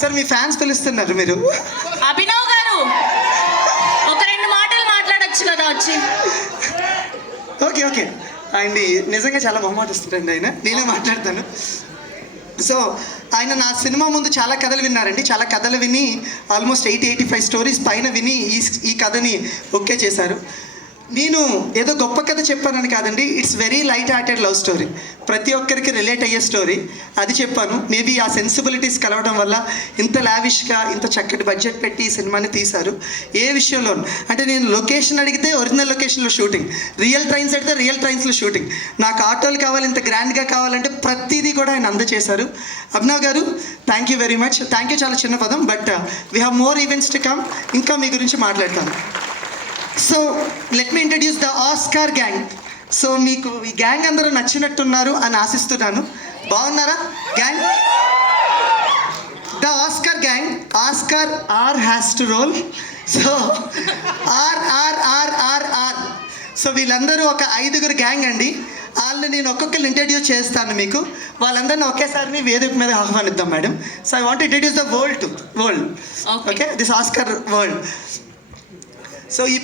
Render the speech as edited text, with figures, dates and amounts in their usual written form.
Sir మీ fans పిలుస్తున్నారు మీరు. అభినవ్ గారు ఒక 2 మాటలు మాట్లాడొచ్చు కదా వచ్చి. ఓకే ఓకే ఆయన నిజంగా చాలా మొహమాటిస్తుంటండి ఆయన, నేనే మాట్లాడతాను. సో ఆయన నా సినిమా ముందు చాలా కథలు విన్నారండి, చాలా కథలు విని ఆల్మోస్ట్ 80-85 స్టోరీస్ పైన విని ఈ కథని ఓకే చేశారు. నేను ఏదో గొప్ప కథ చెప్పానని కాదండి, it's very light hearted love story, ప్రతి ఒక్కరికి రిలేట్ అయ్యే స్టోరీ, అది చెప్పాను. మేబీ ఆ సెన్సిబిలిటీస్ కలవడం వల్ల ఇంత లావిష్గా ఇంత చక్కటి బడ్జెట్ పెట్టి ఈ సినిమాని తీశారు. ఏ విషయంలో అంటే నేను లొకేషన్ అడిగితే ఒరిజినల్ లొకేషన్లో షూటింగ్, రియల్ ట్రైన్స్ అడిగితే రియల్ ట్రైన్స్లో షూటింగ్, నాకు ఆటోలు కావాలి ఇంత గ్రాండ్గా కావాలంటే ప్రతిదీ కూడా ఆయన అందజేశారు. అభినవ్ గారు thank you very much. Thank you చాలా చిన్న పదం, but we have more events to come, ఇంకా మీ గురించి మాట్లాడతాను. So let me introduce the Oscar gang. So మీకు ఈ గ్యాంగ్ అందరూ నచ్చినట్టున్నారు అని ఆశిస్తున్నాను. బాగున్నారా gang? The Oscar gang, Oscar R has to roll. So R. So వీళ్ళందరూ ఒక 5గురు గ్యాంగ్ అండి. వాళ్ళని నేను ఒక్కొక్కరిని ఇంట్రడ్యూస్ చేస్తాను మీకు. వాళ్ళందరినీ ఒకేసారి వేదిక మీద ఆహ్వానిద్దాం madam. So I want introduce the world. Okay, this Oscar world. So ఈ